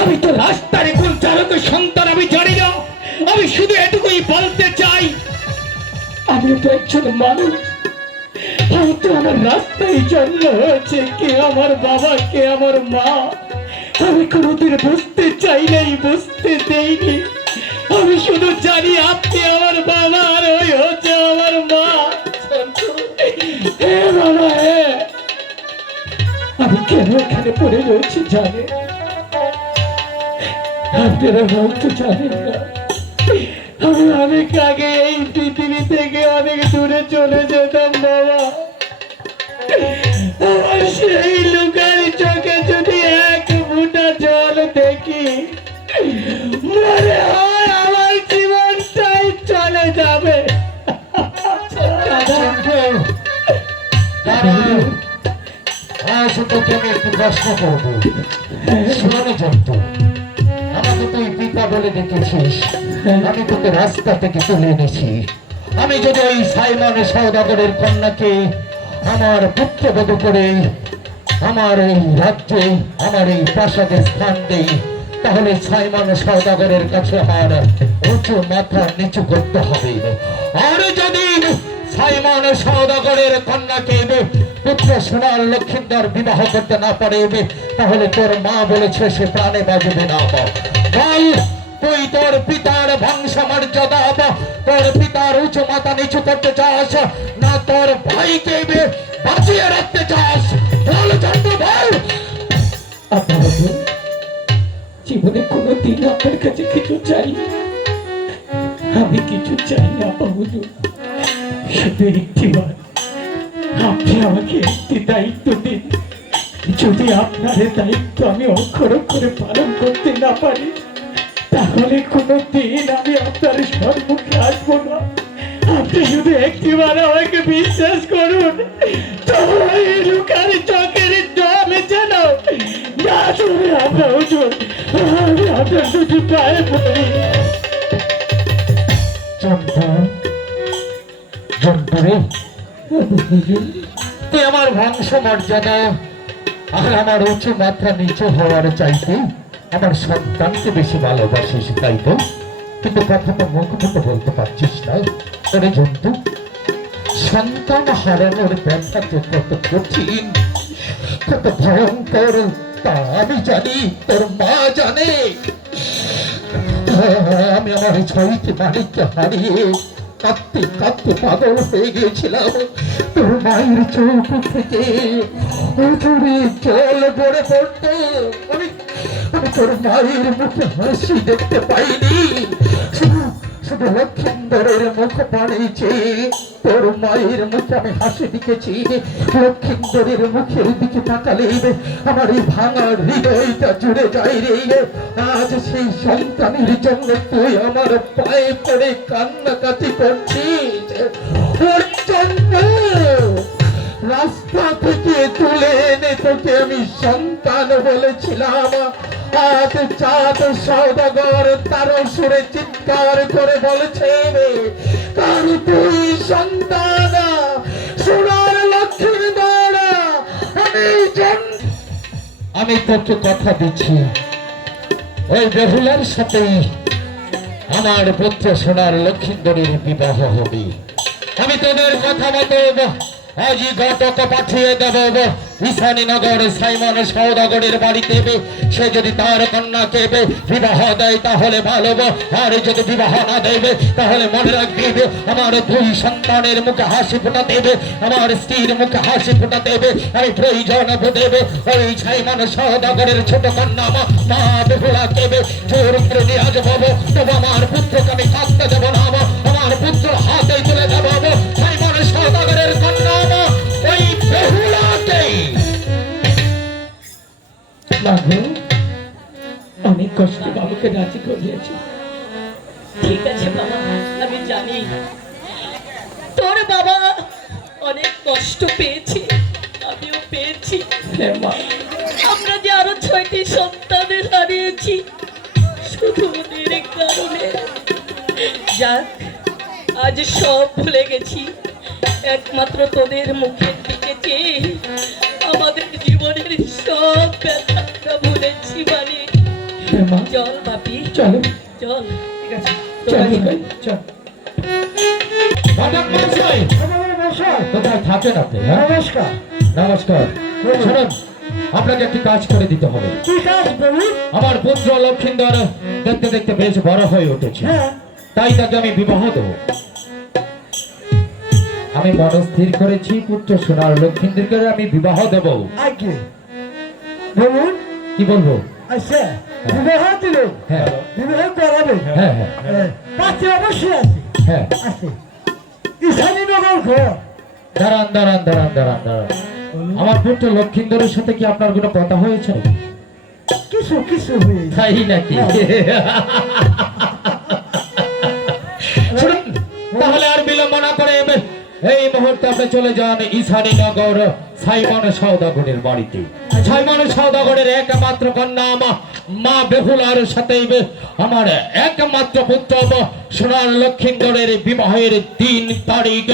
আমি তো রাস্তার কোন চালকের সন্তান আমি জানি না। আমি শুধু এটুকুই বলতে চাই, আমি তো একজন মানুষ। হয়তো আমার রাস্তায় জন্ম হয়েছে, কে আমার বাবা কে আমার মা আমি কোনোদিন বুঝতে চাই নাই, বুঝতে দেইনি। আমি শুধু জানি আপনি আমার বাবা আর ওই হচ্ছে আমার মা। হে বাবা হে, আমি কেন এখানে পড়ে রয়েছি জানে? আপনারা হয়তো জানেন না, আমি অনেক আগে এই পৃথিবী থেকে অনেক দূরে চলে যেতাম বাবা। আমার সেই লোকের চোখে যদি এক ফোঁটা জল দেখি, মনে হয় আমার জীবনটাই চলে যাবে। আজ তোকে আমি একটু প্রশ্ন করবো, শুনে জন্তু। আমাকে তুই পিতা বলে ডেকেছিস, আমি তোকে রাস্তা থেকে তুলে এনেছি। আমি যদি ওই সাইমন সওদাগরের কন্যাকে আমার পুত্রবধূ করে আমার এই রাজ্যে আমার এই প্রাসাদে স্থান দেই, তাহলে সাইমন সওদাগরের কাছে আমার উঁচু মাথা নিচু করতে হবে। আর যদি সাইমন সওদাগরের কন্যাকে পুত্র সোনার লক্ষিন্দর বিবাহ করতে না পারে, তাহলে তোর মা বলেছে সে প্রাণে বাঁচবে না। বল, তুই তোর পিতার বংশমর্যাদা, তোর পিতার উঁচু মাথা নিচু করতে চাস, না তোর ভাইকে বাঁচিয়ে রাখতে চাস? বল চন্দ্র, বল। জীবনে কোনোদিন আপনার কাছে কিছু চাই, আমি কিছু চাই না বাবুজু। শুধু একটিবার আপনি আমাকে একটি দায়িত্ব দিন। যদি আপনার দায়িত্ব আমি অক্ষর অক্ষরে পালন করতে না পারি, তাহলে কোনোদিন আমি আপনার সম্মুখে আসবো না। আপনি শুধু একটিবার আমাকে বিশ্বাস করুন, তাহলে লুকার চোখের জল যেন না শুনে আমরা হুজুর, আমি আপনার দুটি পায়ে পড়ি। তুই আমার বংশ মর্যাদা আর আমার উঁচু মাত্রা নিচু হওয়ার চাইতে আমার সন্তানকে বেশি ভালোবাসিস, তাই তো? কিন্তু কথাটা মুখ মতো বলতে পারছিস না। তোরে জন্তু, সন্তান হারানোর ব্যথা যে কত কঠিন, কত ভয়ঙ্কর, তা আমি জানি, তোর মা জানে। আমি আমার ছয়টি মানিককে হারিয়ে কাঁদতে কাঁদতে পাগল হয়ে গিয়েছিলাম। তোর মায়ের চোখ থেকে জল গড়ে পড়তো, আমি তোর মায়ের মুখে হাসি দেখতে পাইনি। শুধু লক্ষিন্দরের মুখ বানিয়েছে, তোর মায়ের মুখে আমি হাসি দিকেছি। লক্ষিন্দরের মুখের দিকে তাকালে আমার এই ভাঙা হৃদয়টা জুড়ে যায় রে। আজ সেই সন্তানের জন্য তুই আমার পায়ে পড়ে কান্নাকাটি করছিস। রাস্তা থেকে তুলে এনে তোকে আমি সন্তান বলেছিলাম, আজ চাঁদ সওদাগর তার সুরে চিৎকার করে বলেছে কার তুই সন্তান, সোনার লক্ষ্মীন্দর। আমি তোকে কথা দিচ্ছি, ওই বেহুলার সাথেই আমার পুত্র সোনার লক্ষ্মীন্দরের বিবাহ হবে। আমি তোদের কথা মতো আজই ঘটক পাঠিয়ে দেব ঈশানীনগর সাইমন সওদাগরের বাড়িতে। সে যদি তার কন্যাকে বিবাহ দেয় তাহলে ভালো, আর যদি বিবাহ না দেবে তাহলে মনে রাখবি আমার দুই সন্তানের মুখে হাসি ফোটা দেবে, আমার স্ত্রীর মুখে হাসি ফোটা দেবে। আমি প্রয়োজন দেবে ওই সাইমন সওদাগরের ছোট কন্যা মা বেহুলাকে জোর করে নিয়ে আসবো। তবু আমার পুত্রকে আমি কাঁদতে দেবো না, আমার পুত্র হাতে তুলে দেবো সাইমন সওদাগরের কন্যা ওই বেহুলাকে। বাবু, অনেক কষ্টে বাবুকে রাজি করিয়েছি। ঠিক আছে বাবা, আমি জানি তোর বাবা অনেক কষ্ট পেয়েছে, আমিও পেয়েছি। আমরা যে আরো 6টি সন্তানের হারিয়েছি শুধু ওদের কারণে। যাক, আজ সব ভুলে গেছি, একমাত্র তোদের মুখের দিকে চেয়ে আমাদের জীবনের সব ব্যথাটা ভুলেছি। মানে হ্যাঁ মা চল বাপি চলো চল ঠিক আছে চল নিতাই চল ঘটক মশাই কোথায় থাকেন আপনি? হ্যাঁ? নমস্কার। নমস্কার। শুনুন, আপনাকে একটি কাজ করে দিতে হবে। কি কাজ বলুন? আমার পুত্র লক্ষিন্দর দেখতে দেখতে বেশ বড় হয়ে উঠেছে, হ্যাঁ। তাই তাকে আমি বিবাহ দেব। আমি মনস্থির করেছি পুত্র সোনার লক্ষিন্দরকে আমি বিবাহ দেব। আগে বলুন। কি বলবো? আচ্ছা, বিবাহ দিলেন, হ্যাঁ বিবাহ করাবেন। হ্যাঁ হ্যাঁ পাশে অবশ্যই আছে, হ্যাঁ। আছে। ঈশানীনগর ঘর। দাঁড়ান দাঁড়ান দাঁড়ান দাঁড়ান দাঁড়ান। আমার পুত্র লক্ষিন্দরের সাথে কি আপনার কোনো কথা হয়েছে? কিছু কিছু হয়ে তাই নাকি? শুনুন, তাহলে আর বিলম্ব না করে এই মুহূর্তে আপনি চলে যান ঈশানীনগর সাইমন সওদাগরের বাড়িতে। সাইমন সওদাগরের একমাত্র কন্যা মা বেহুলার সাথে আমার একমাত্র পুত্র সোনার লক্ষিন্দরের বিবাহের দিন তারিখ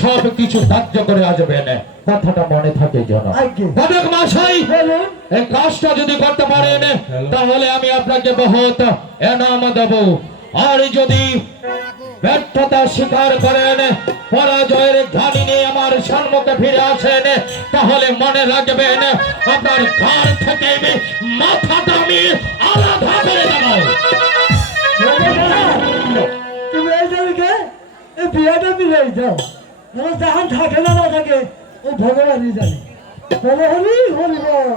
সব কিছু ধার্য করে আসবেন। কথাটা মনে থাকে যেন। আজ্ঞে। ঘটক মশাই, বলুন। এই কাজটা যদি করতে পারেন তাহলে আমি আপনাকে বহুত এনাম দেব। আর যদি ব্যর্থতা স্বীকার করেন, পরাজয়ের ঘানি নিয়ে আমার সম্মুখে ফিরে আসেন, তাহলে মনে রাখবেন আপনার ঘর থেকে মাথাটা আমি আলাদা করে দেব। তুমি এই জনকে এই বিয়াটা মিলাই দাও। আমার যখন থাকে না না থাকে ও ভগবানই জানে। হরি হরি হরি বল।